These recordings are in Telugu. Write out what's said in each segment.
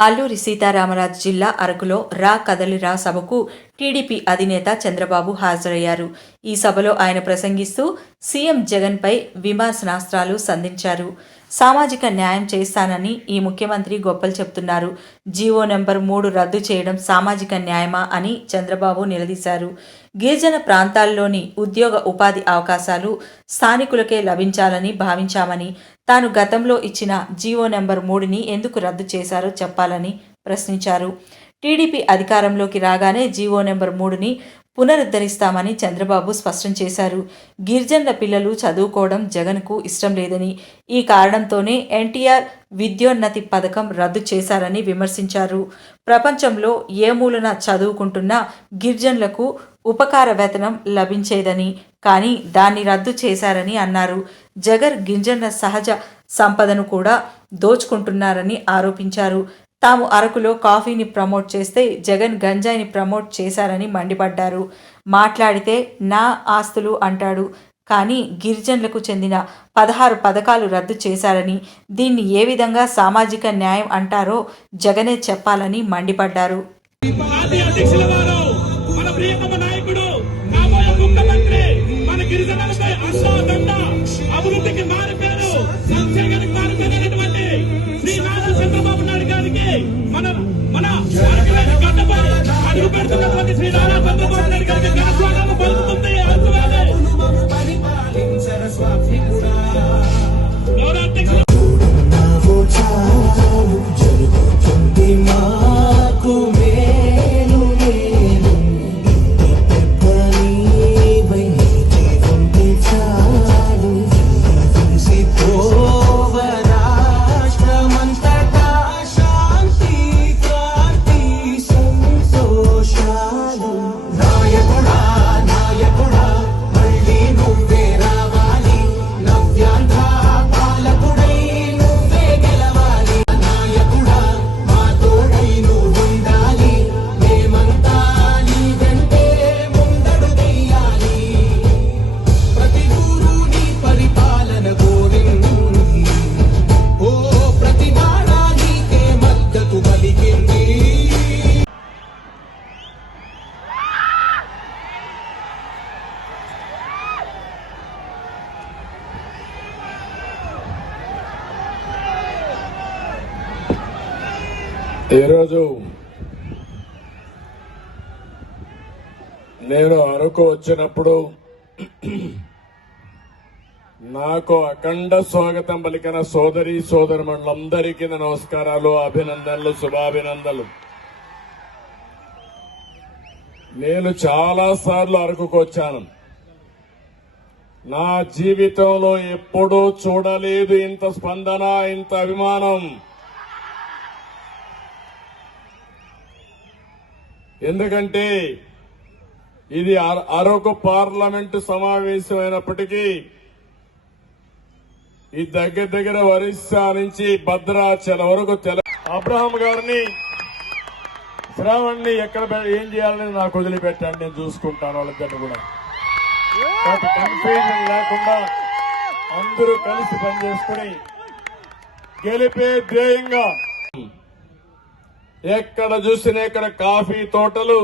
అల్లూరి సీతారామరాజు జిల్లా అరకులో రా కదలిరా సభకు టీడీపీ అధినేత చంద్రబాబు హాజరయ్యారు. ఈ సభలో ఆయన ప్రసంగిస్తూ సీఎం జగన్పై విమర్శనాస్త్రాలు సంధించారు. సామాజిక న్యాయం చేస్తానని ఈ ముఖ్యమంత్రి గొప్పలు చెప్తున్నారు. జీవో నెంబర్ మూడు రద్దు చేయడం సామాజిక న్యాయమా అని చంద్రబాబు నిలదీశారు. గిరిజన ప్రాంతాల్లోని ఉద్యోగ ఉపాధి అవకాశాలు స్థానికులకే లభించాలని భావించామని తాను గతంలో ఇచ్చిన జీవో నెంబర్ మూడుని ఎందుకు రద్దు చేశారో చెప్పాలని ప్రశ్నించారు. టీడీపీ అధికారంలోకి రాగానే జీవో నెంబర్ మూడుని పునరుద్ధరిస్తామని చంద్రబాబు స్పష్టం చేశారు. గిరిజనుల పిల్లలు చదువుకోవడం జగన్కు ఇష్టం లేదని ఈ కారణంతోనే ఎన్టీఆర్ విద్యోన్నతి పథకం రద్దు చేశారని విమర్శించారు. ప్రపంచంలో ఏ మూలన చదువుకుంటున్నా గిరిజనులకు ఉపకార వేతనం లభించేదని కానీ దాన్ని రద్దు చేశారని అన్నారు. జగన్ గిరిజనుల సహజ సంపదను కూడా దోచుకుంటున్నారని ఆరోపించారు. తాము అరకులో కాఫీని ప్రమోట్ చేస్తే జగన్ గంజాయిని ప్రమోట్ చేశారని మండిపడ్డారు. మాట్లాడితే నా ఆస్తులు అంటాడు. కానీ గిరిజనులకు చెందిన పదహారు పథకాలు రద్దు చేశారని దీన్ని ఏ విధంగా సామాజిక న్యాయం అంటారో జగనే చెప్పాలని మండిపడ్డారు. that's why No, that thing's ఈరోజు నేను అరకు వచ్చినప్పుడు నాకు అఖండ స్వాగతం పలికిన సోదరి సోదరుమండలందరికీ నా నమస్కారాలు అభినందనలు శుభాభినందనలు. నేను చాలా సార్లు అరకుకు వచ్చాను. నా జీవితంలో ఎప్పుడూ చూడలేదు ఇంత స్పందన ఇంత అభిమానం. ఎందుకంటే ఇది అర- అరకు పార్లమెంటు సమావేశం అయినప్పటికీ ఈ దగ్గర దగ్గర ఒరిస్సా నుంచి భద్రాచల వరకు తెల అబ్రహం గారిని శ్రావణ్ని ఎక్కడ ఏం చేయాలని నాకు వదిలిపెట్టండి నేను చూసుకుంటాను వాళ్ళిద్దరిని కూడా. కన్ఫ్యూజన్ లేకుండా అందరూ కలిసి పనిచేసుకుని గెలిపే ధ్యేయంగా ఎక్కడ చూసినా ఇక్కడ కాఫీ తోటలు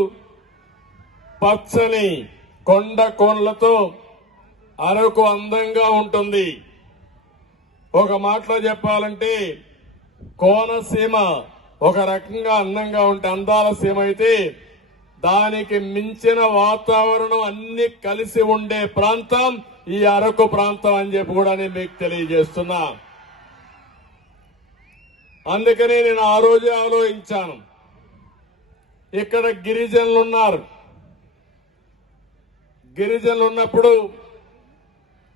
పచ్చని కొండ కోన్లతో అరకు అందంగా ఉంటుంది. ఒక మాటలో చెప్పాలంటే కోనసీమ ఒక రకంగా అందంగా ఉంటే అందాల సీమ అయితే దానికి మించిన వాతావరణం అన్ని కలిసి ఉండే ప్రాంతం ఈ అరకు ప్రాంతం అని చెప్పి కూడా నేను మీకు తెలియజేస్తున్నా. అందుకనే నేను ఆ రోజే ఆలోచించాను. ఇక్కడ గిరిజనులు ఉన్నారు గిరిజనులు ఉన్నప్పుడు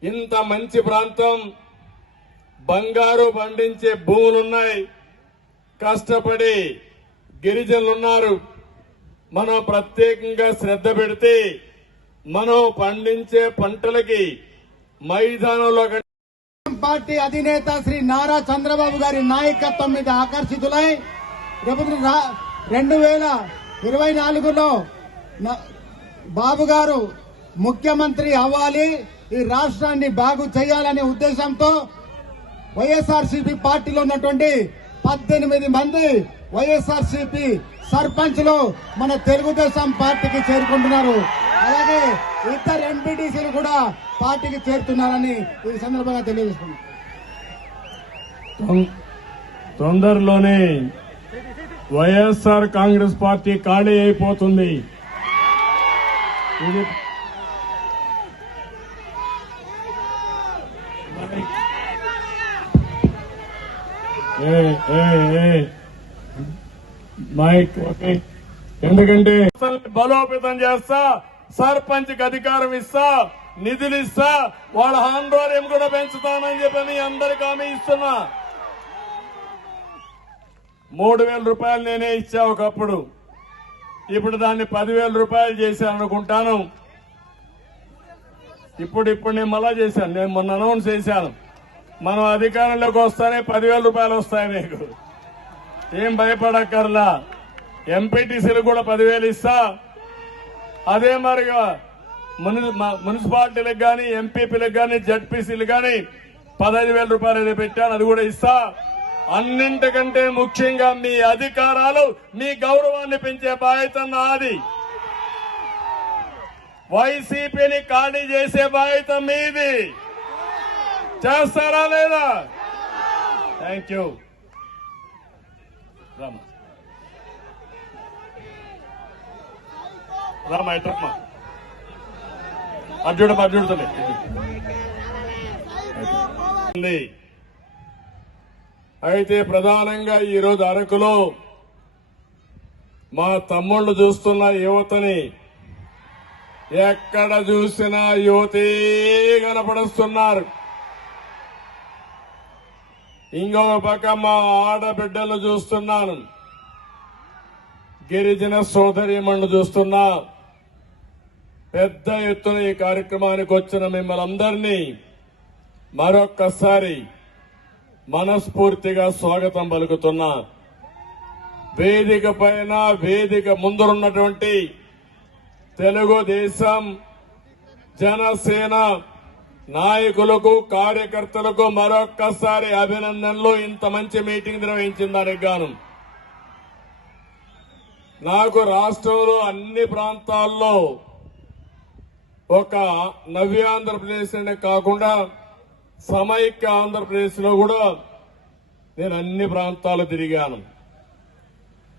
ఇంత మంచి ప్రాంతం బంగారు పండించే భూములున్నాయి. కష్టపడి గిరిజనులు ఉన్నారు మనం ప్రత్యేకంగా శ్రద్ధ పెడితే మనం పండించే పంటలకి మైదానంలో పార్టీ అధినేత శ్రీ నారా చంద్రబాబు గారి నాయకత్వం మీద ఆకర్షితులై రేపు రెండు వేల ఇరవై నాలుగులో బాబు గారు ముఖ్యమంత్రి అవ్వాలి. ఈ రాష్ట్రాన్ని బాగు చేయాలనే ఉద్దేశంతో వైఎస్ఆర్సీపీ పార్టీలో ఉన్నటువంటి పద్దెనిమిది మంది వైఎస్ఆర్ సిపి సర్పంచ్లు మన తెలుగుదేశం పార్టీకి చేరుకుంటున్నారు. అలాగే ఇద్దరు ఎంపీటీసీలు కూడా పార్టీకి చేరుతున్నారని ఈ సందర్భంగా తెలియజేస్తున్నాం తొందరలోనే వైఎస్ఆర్ కాంగ్రెస్ పార్టీ ఖాళీ అయిపోతుంది ఇది. Mike okay. ఎందుకంటే బలోపేతం చేస్తా సర్పంచ్కి అధికారం ఇస్తా నిధులు ఇస్తా వాళ్ళ హాండ్రోర్యం కూడా పెంచుతానని చెప్పి మీ అందరికి హామీ ఇస్తున్నా. మూడు వేల రూపాయలు నేనే ఇచ్చా ఒకప్పుడు. ఇప్పుడు దాన్ని పదివేల రూపాయలు చేశాను అనుకుంటాను ఇప్పుడు ఇప్పుడు నేను మళ్ళా చేశాను. నేను మొన్న అనౌన్స్ చేశాను. మనం అధికారంలోకి వస్తానే పదివేల రూపాయలు వస్తాయి మీకు. ఏం భయపడక్కర్లా. ఎంపీటీసీలు కూడా పదివేలు ఇస్తా. అదే మరిగా మున్సిపాలిటీలకు కానీ ఎంపీపీలకు కానీ జడ్పీసీలు కానీ పదహైదు వేల రూపాయలు ఏదో పెట్టాను అది కూడా ఇస్తా. అన్నింటికంటే ముఖ్యంగా మీ అధికారాలు మీ గౌరవాన్ని పెంచే బాధ్యత నాది. వైసీపీని ఖాళీ చేసే బాధ్యత మీది. చేస్తారా లేదా? Thank you. రామ. రామ ఎట్రమ్మా అయితే ప్రధానంగా ఈరోజు అరకులో మా తమ్ముళ్ళు చూస్తున్న యువతని ఎక్కడ చూసినా యువతే కనపడుస్తున్నారు. ఇంకొక పక్క మా ఆడబిడ్డలు చూస్తున్నాను. గిరిజన సోదరిమణ్ణు చూస్తున్నా. పెద్ద ఎత్తున ఈ కార్యక్రమానికి వచ్చిన మిమ్మల్ని అందరినీ మరొక్కసారి మనస్ఫూర్తిగా స్వాగతం పలుకుతున్నా. వేదిక పైన వేదిక ముందరున్నటువంటి తెలుగుదేశం జనసేన నాయకులకు కార్యకర్తలకు మరొక్కసారి అభినందనలు. ఇంత మంచి మీటింగ్ నిర్వహించిన దానికి గాను. నాకు రాష్ట్రంలో అన్ని ప్రాంతాల్లో ఒక నవ్యాంధ్రప్రదేశ్ అనే కాకుండా సమైక్య ఆంధ్రప్రదేశ్లో కూడా నేను అన్ని ప్రాంతాలు తిరిగాను.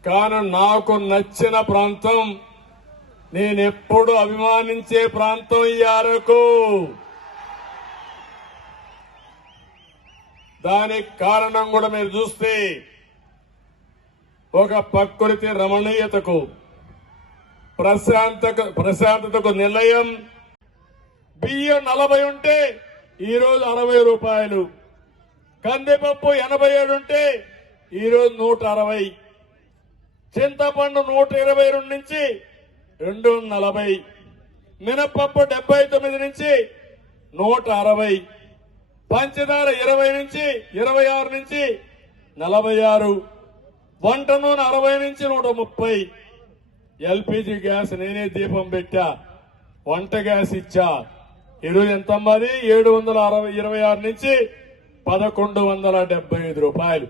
కానీ నాకు నచ్చిన ప్రాంతం నేను ఎప్పుడు అభిమానించే ప్రాంతం ఈ అరకు. దానికి కారణం కూడా మీరు చూస్తే ఒక ప్రకృతి రమణీయతకు ప్రశాంతకు ప్రశాంతతకు నిలయం బియ్యం నలభై ఉంటే ఈ రోజు అరవై రూపాయలు. కందిపప్పు ఎనభై ఏడు ఉంటే ఈ రోజు నూట అరవై. చింతపండు నూట ఇరవై రెండు నుంచి రెండు నలభై. మినపప్పు డెబ్బై తొమ్మిది నుంచి నూట అరవై. పంచదార ఇరవై నుంచి ఇరవై ఆరు నుంచి నలభై ఆరు. వంట నూనె అరవై నుంచి నూట ముప్పై. ఎల్పిజి గ్యాస్ నేనే దీపం పెట్టా. వంట గ్యాస్ ఇచ్చా. ఈరోజు ఎంత అమ్మది ఏడు వందల అరవై ఇరవై ఆరు నుంచి పదకొండు వందల డెబ్బై ఐదు రూపాయలు.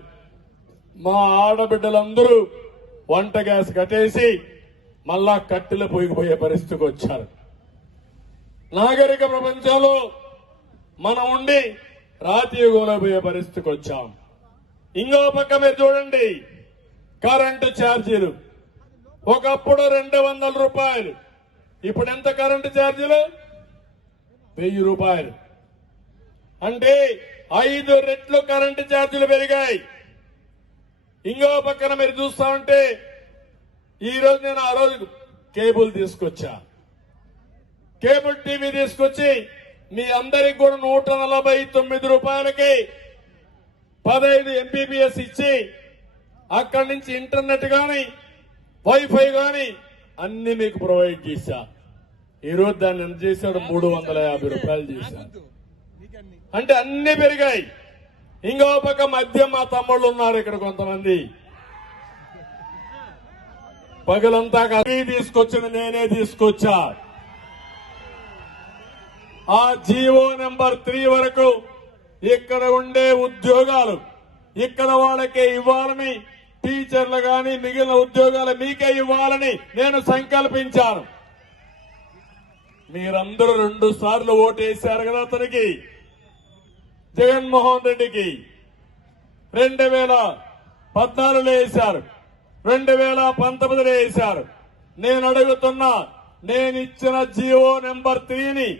మా ఆడబిడ్డలందరూ వంట గ్యాస్ కట్టేసి మళ్ళా కట్టెల పోయిపోయే పరిస్థితికి వచ్చారు. నాగరిక ప్రపంచంలో మనం ఉండి రాతీయుగంలో పోయే పరిస్థితికి వచ్చాం. ఇంకో పక్క మీరు చూడండి. కరెంటు ఛార్జీలు. ఒకప్పుడు రెండు వందల రూపాయలు. ఇప్పుడు ఎంత కరెంటు ఛార్జీలు? వెయ్యి రూపాయలు. అంటే ఐదు రెట్లు కరెంటు ఛార్జీలు పెరిగాయి. ఇంకో పక్కన మీరు చూస్తా ఉంటే ఈరోజు నేను ఆ రోజు కేబుల్ తీసుకొచ్చా. కేబుల్ టీవీ తీసుకొచ్చి మీ అందరికి కూడా నూట నలభై తొమ్మిది రూపాయలకి పదహైదు ఎంబీబీఎస్ ఇచ్చి అక్కడి నుంచి ఇంటర్నెట్ కానీ వైఫై కానీ అన్ని మీకు ప్రొవైడ్ చేశా. ఈ రోజు దాన్ని ఎంత చేశాడు మూడు వందల యాభై రూపాయలు చేశాడు. అంటే అన్ని పెరిగాయి. ఇంకో పక్క మధ్య మా తమ్ముళ్ళు ఉన్నారు ఇక్కడ కొంతమంది. పగలంతా కలిగి తీసుకొచ్చింది నేనే తీసుకొచ్చా. ఆ జీవో నెంబర్ త్రీ వరకు ఇక్కడ ఉండే ఉద్యోగాలు ఇక్కడ వాళ్ళకే ఇవ్వాలని టీచర్లు గాని మిగిలిన ఉద్యోగాలు మీకే ఇవ్వాలని నేను సంకల్పించాను. మీరందరూ రెండు సార్లు ఓటేశారు కదా అతనికి. జగన్మోహన్ రెడ్డికి రెండు వేల పద్నాలుగులో వేశారు. రెండు వేల పంతొమ్మిదిలో వేశారు. నేను అడుగుతున్నా నేను ఇచ్చిన నెంబర్ త్రీని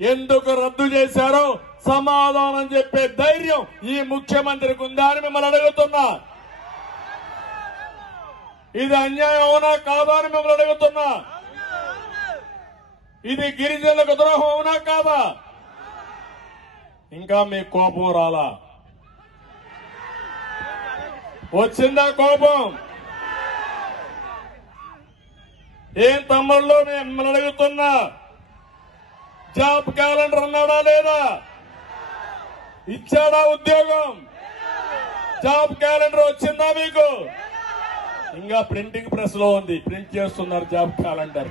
ఎందుకు రద్దు చేశారో సమాధానం చెప్పే ధైర్యం ఈ ముఖ్యమంత్రికి ఉందా అని మిమ్మల్ని అడుగుతున్నా. ఇది అన్యాయం అవునా కాదా అని మిమ్మల్ని అడుగుతున్నా. ఇది గిరిజనులకు ద్రోహం అవునా కాదా? ఇంకా మీ కోపం రాలా? వచ్చిందా కోపం? ఏం తమ్ముళ్ళు నేను మిమ్మల్ని అడుగుతున్నా. జాబ్ క్యాలెండర్ అన్నాడా లేదా? ఇచ్చాడా ఉద్యోగం? జాబ్ క్యాలెండర్ వచ్చిందా మీకు? ఇంకా ప్రింటింగ్ ప్రెస్లో ఉంది. ప్రింట్ చేస్తున్నారు జాబ్ క్యాలెండర్.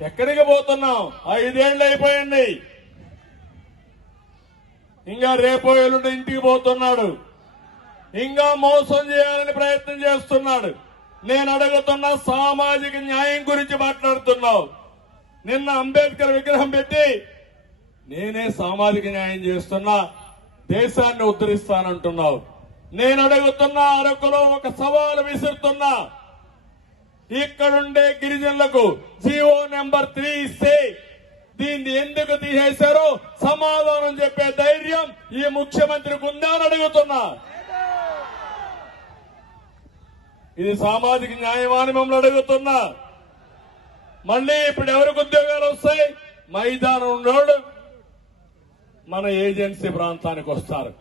ఎక్కడికి పోతున్నాం ఐదేళ్ళు అయిపోయింది. ఇంకా రేపో ఎల్లుండి ఇంటికి పోతున్నాడు. ఇంకా మోసం చేయాలని ప్రయత్నం చేస్తున్నాడు. నేను అడుగుతున్న సామాజిక న్యాయం గురించి మాట్లాడుతున్నావు. నిన్న అంబేద్కర్ విగ్రహం పెట్టి నేనే సామాజిక న్యాయం చేస్తున్నా దేశాన్ని ఉద్ధరిస్తానంటున్నావు. నేను అడుగుతున్నా అరకులో ఒక సవాలు విసురుతున్నా. ఇక్కడుండే గిరిజనులకు జీవో నెంబర్ త్రీ ఇస్తే దీన్ని ఎందుకు తీసేశారో సమాధానం చెప్పే ధైర్యం ఈ ముఖ్యమంత్రికి ఉందా అని అడుగుతున్నా. ఇది సామాజిక న్యాయమాని మమ్మల్ని అడుగుతున్నా. మళ్ళీ ఇప్పుడు ఎవరికి ఉద్యోగాలు వస్తాయి? మైదానం ఉన్నోడు మన ఏజెన్సీ ప్రాంతానికి వస్తారు.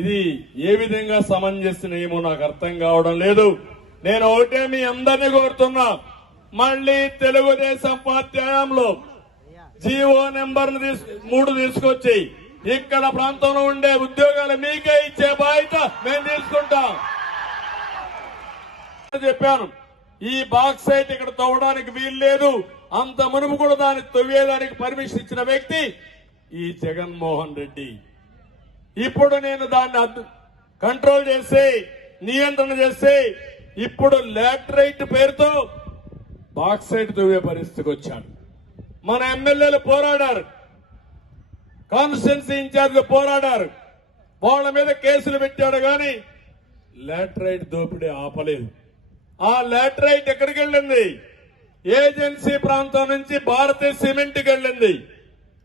ఇది ఏ విధంగా సమంజసమేమో నాకు అర్థం కావడం లేదు. నేను ఒకటే మీ అందరినీ కోరుతున్నా. మళ్ళీ తెలుగుదేశం పార్టీ హయాంలో జీవో నెంబర్ మూడు తీసుకొచ్చి ఇక్కడ ప్రాంతంలో ఉండే ఉద్యోగాలు మీకే ఇచ్చే బాధ్యత మేము తీసుకుంటాం. చెప్పాను. ఈ బాక్సైట్ ఇక్కడ తవ్వడానికి వీలు లేదు. అంత మునుపు కూడా దాన్ని తవ్వేదానికి పర్మిషన్ ఇచ్చిన వ్యక్తి ఈ జగన్మోహన్ రెడ్డి. ఇప్పుడు నేను దాన్ని కంట్రోల్ చేసి నియంత్రణ చేసి ఇప్పుడు లాటరైట్ పేరుతో బాక్సైట్ దువ్వే పరిస్థితికి వచ్చాడు. మన ఎమ్మెల్యేలు పోరాడారు. కాన్స్టిట్యున్సీ ఇన్ఛార్జ్లు పోరాడారు. వాళ్ళ మీద కేసులు పెట్టాడు కానీ లాటరైట్ దోపిడీ ఆపలేదు. ఆ లాటరైట్ ఎక్కడికి వెళ్ళింది? ఏజెన్సీ ప్రాంతం నుంచి భారతీయ సిమెంట్కి వెళ్ళింది.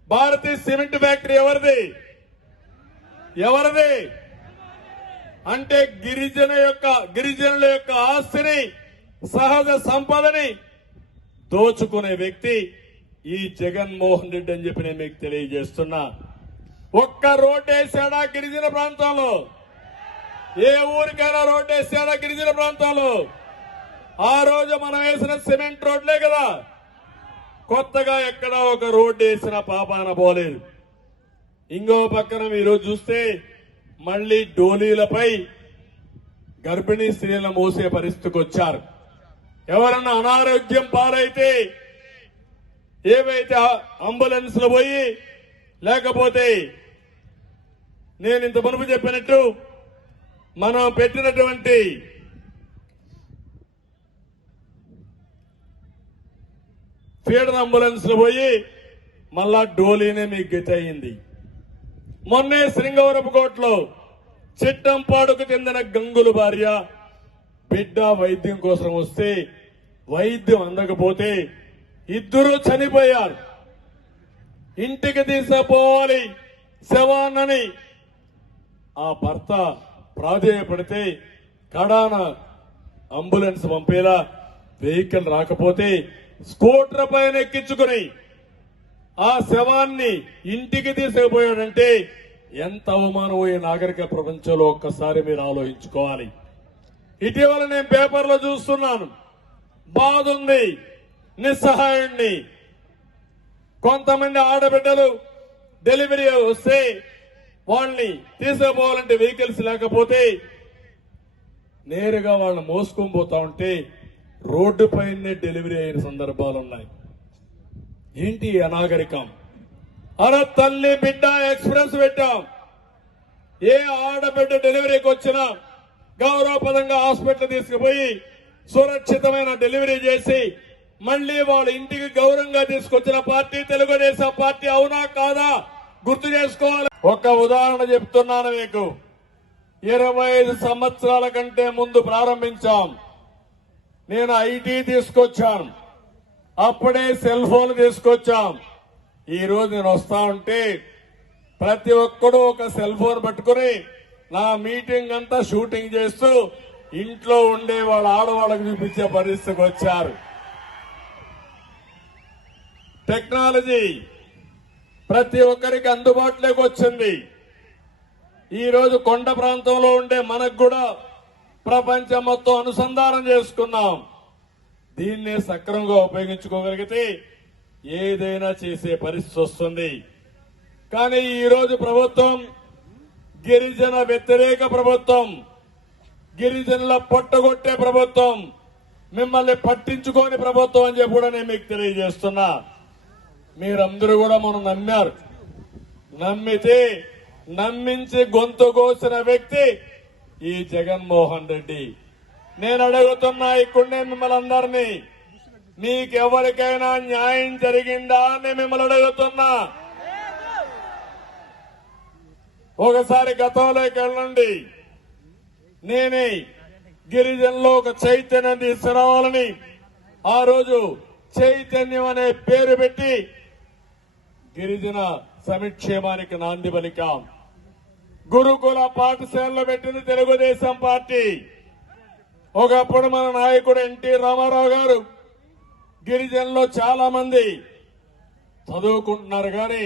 భారతీయ సిమెంట్ ఫ్యాక్టరీ ఎవరిది? ఎవరిది? అంటే గిరిజన యొక్క గిరిజనుల యొక్క ఆస్తిని సహజ సంపదని దోచుకునే వ్యక్తి ఈ జగన్మోహన్ రెడ్డి అని చెప్పి నేను మీకు తెలియజేస్తున్నా. ఒక్క రోడ్డేసాడా గిరిజన ప్రాంతంలో ఏ ఊరికైనా రోడ్డేసాడా గిరిజన ప్రాంతంలో ఆ రోజు మనం వేసిన సిమెంట్ రోడ్లే కదా. కొత్తగా ఎక్కడ ఒక రోడ్డు వేసిన పాపాన పోలేదు. ఇంకో పక్కన మీరు చూస్తే మళ్ళీ డోలీలపై గర్భిణీ స్త్రీలను మోసే పరిస్థితికి వచ్చారు. ఎవరన్నా అనారోగ్యం పాలైతే ఏవైతే అంబులెన్స్లో పోయి లేకపోతే నేను ఇంత మునుపు చెప్పినట్టు మనం పెట్టినటువంటి ఫీడర్ అంబులెన్స్లో పోయి మళ్ళా డోలీనే మీకు గతి అయింది. మొన్నే శ్రింగవరపుకోటలో చిట్టంపాడుకు చెందిన గంగుల భార్య బిడ్డ వైద్యం కోసం వస్తే వైద్యం అందకపోతే ఇద్దరు చనిపోయారు. ఇంటికి తీసుకుపోవాలి శవాన్నని. ఆ భర్త ప్రాధేయపడితే కడాన అంబులెన్స్ పంపేలా వెహికల్ రాకపోతే స్కూటర్ పైన ఎక్కించుకుని ఆ శవాన్ని ఇంటికి తీసుకుపోయాడంటే ఎంత అవమానం ఈ నాగరిక ప్రపంచంలో ఒక్కసారి మీరు ఆలోచించుకోవాలి. ఇటీవల నేను పేపర్లో చూస్తున్నాను. బాధ ఉంది నిస్సహాయుణ్ణి కొంతమంది ఆడబిడ్డలు డెలివరీ వస్తే వాళ్ళని తీసుకుపోవాలంటే వెహికల్స్ లేకపోతే నేరుగా వాళ్ళని మోసుకొని పోతా ఉంటే రోడ్డుపైనే డెలివరీ అయిన సందర్భాలు ఉన్నాయి ఏంటి అనాగరికం. అర తల్లి బిడ్డ ఎక్స్ప్రెస్ పెట్టాం. ఏ ఆడబిడ్డ డెలివరీకి వచ్చినా గౌరవపదంగా హాస్పిటల్ తీసుకుపోయి సురక్షితమైన డెలివరీ చేసి మళ్ళీ వాళ్ళ ఇంటికి గౌరవంగా తీసుకొచ్చిన పార్టీ తెలుగుదేశం పార్టీ అవునా కాదా గుర్తు చేసుకోవాలి. ఒక ఉదాహరణ చెప్తున్నాను మీకు. ఇరవై ఐదు సంవత్సరాల కంటే ముందు ప్రారంభించాం. నేను ఐటీ తీసుకొచ్చాను. అప్పుడే సెల్ ఫోన్ తీసుకొచ్చాం. ఈ రోజు నేను వస్తా ఉంటే ప్రతి ఒక్కడు ఒక సెల్ ఫోన్ పట్టుకుని నా మీటింగ్ అంతా షూటింగ్ చేస్తూ ఇంట్లో ఉండే వాళ్ళ ఆడవాళ్ళకు చూపించే పరిస్థితికి వచ్చారు. టెక్నాలజీ ప్రతి ఒక్కరికి అందుబాటులోకి వచ్చింది. ఈరోజు కొండ ప్రాంతంలో ఉండే మనకు కూడా ప్రపంచం మొత్తం అనుసంధానం చేసుకున్నాం. దీన్నే సక్రమంగా ఉపయోగించుకోగలిగితే ఏదైనా చేసే పరిస్థితి వస్తుంది. కానీ ఈరోజు ప్రభుత్వం గిరిజన వ్యతిరేక ప్రభుత్వం గిరిజనుల పొట్టగొట్టే ప్రభుత్వం మిమ్మల్ని పట్టించుకోని ప్రభుత్వం అని చెప్పి కూడా నేను మీకు తెలియజేస్తున్నా. మీరందరూ కూడా మనం నమ్మారు. నమ్మితే నమ్మించి గొంతు కోసిన వ్యక్తి ఈ జగన్మోహన్ రెడ్డి. నేను అడుగుతున్నా ఇక్కడే మిమ్మల్ని అందరినీ మీకెవరికైనా న్యాయం జరిగిందా అని మిమ్మల్ని అడుగుతున్నా. ఒకసారి గతంలోకి వెళ్ళండి. నేనే గిరిజనులో ఒక చైతన్యం తీసుకురావాలని ఆ రోజు చైతన్యం అనే పేరు పెట్టి గిరిజన సమిక్షేమానికి నాంది పలికాం. గురుకుల పాఠశాలలో పెట్టింది తెలుగుదేశం పార్టీ. ఒకప్పుడు మన నాయకుడు ఎన్టీ రామారావు గారు గిరిజనులో చాలా మంది చదువుకుంటున్నారు కానీ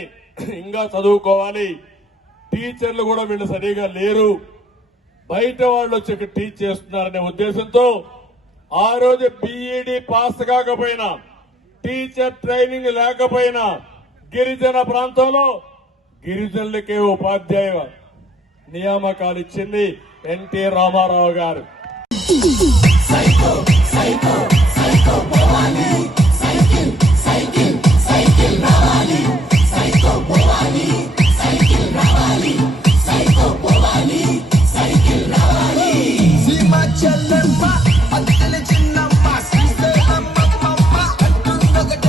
ఇంకా చదువుకోవాలి. టీచర్లు కూడా వీళ్ళు సరిగా లేరు. బయట వాళ్ళు వచ్చి టీచ్ చేస్తున్నారనే ఉద్దేశంతో ఆ రోజు బీఈడి పాస్ కాకపోయినా టీచర్ ట్రైనింగ్ లేకపోయినా గిరిజన ప్రాంతంలో గిరిజనులకే ఉపాధ్యాయ నియామకాలు ఇచ్చింది ఎన్టీ రామారావు గారు. సైకిల్ సైకిల్ సైకిల్ రావాలి